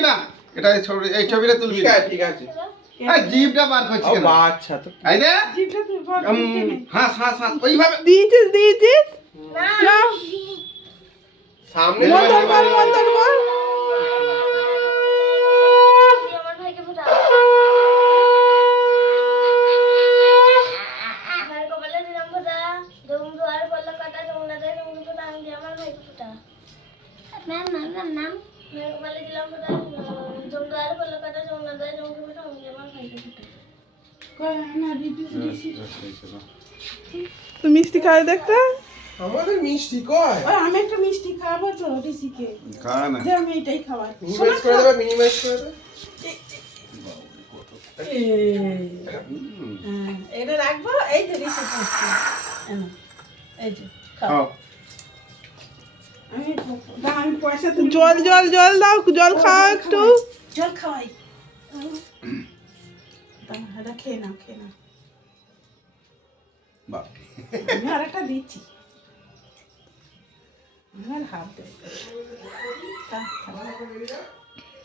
তুলবি না, এটা এই ছবিটা তুলবি না। ঠিক আছে এই জিভটা বার করছিস কেন? আচ্ছা তো এই রে জিভটা তুই বল হাস হাস হাস ওইভাবে দিয়েছিস না সামনে মন্তর বল আমার ভাইকে ফোটা আমার কপালে দিলাম ফোটা ধুম দুয়ার বললো কাটা যমুনা দেয় যমুনা ফোটা আমি দিয়ে আমার ভাইকে ফোটা ম্যাম নাম মেয়ের কপালে দিলাম ফোটা ধুম দুয়ার বললো কাটা যমুনা দেয় যমুনা ফোটা আমি দিয়ে আমার ভাইকে ফোটা তুই মিষ্টি খাই দেখতে আমাদের মিষ্টি কয় আমি একটা মিষ্টি খাবো তো ঋষিকে খা না যে আমি এটাই খাওয়াই মিনিমাইজ করে দেবে এটা রাখবো এই তো ঋষি এই যে খাও আমি পয়সা জল দাও জল খাও একটু জল খাওয়াই দাঁড়া খেয়ে নাও বাহ আমি আর একটা দিচ্ছি আমার হাফ দে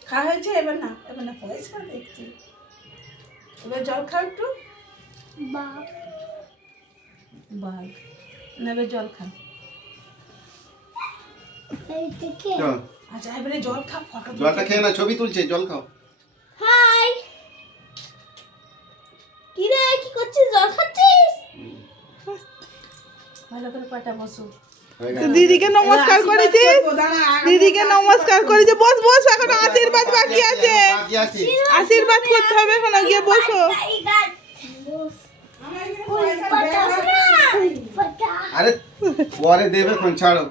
খাওয়া হয়েছে এবার না পয়সা দেখছি এবার জল খাও একটু বাঘ নেবে জল খাও চল আচ্ছা এবারে জল খাও ফটো জলটা খেয়ে না, ছবি তুলছে, জল খাও। হাই কি রে কি করছিস জল খাচ্ছিস ভালো করে পাটা বসো হয়ে গেছে। দিদিকে নমস্কার করেছিস বস এখন আশীর্বাদ বাকি আছে বাকি আছে। আশীর্বাদ করতে হবে এখন গিয়ে বসো আরে পরে দেবে কোন ছাড়ো।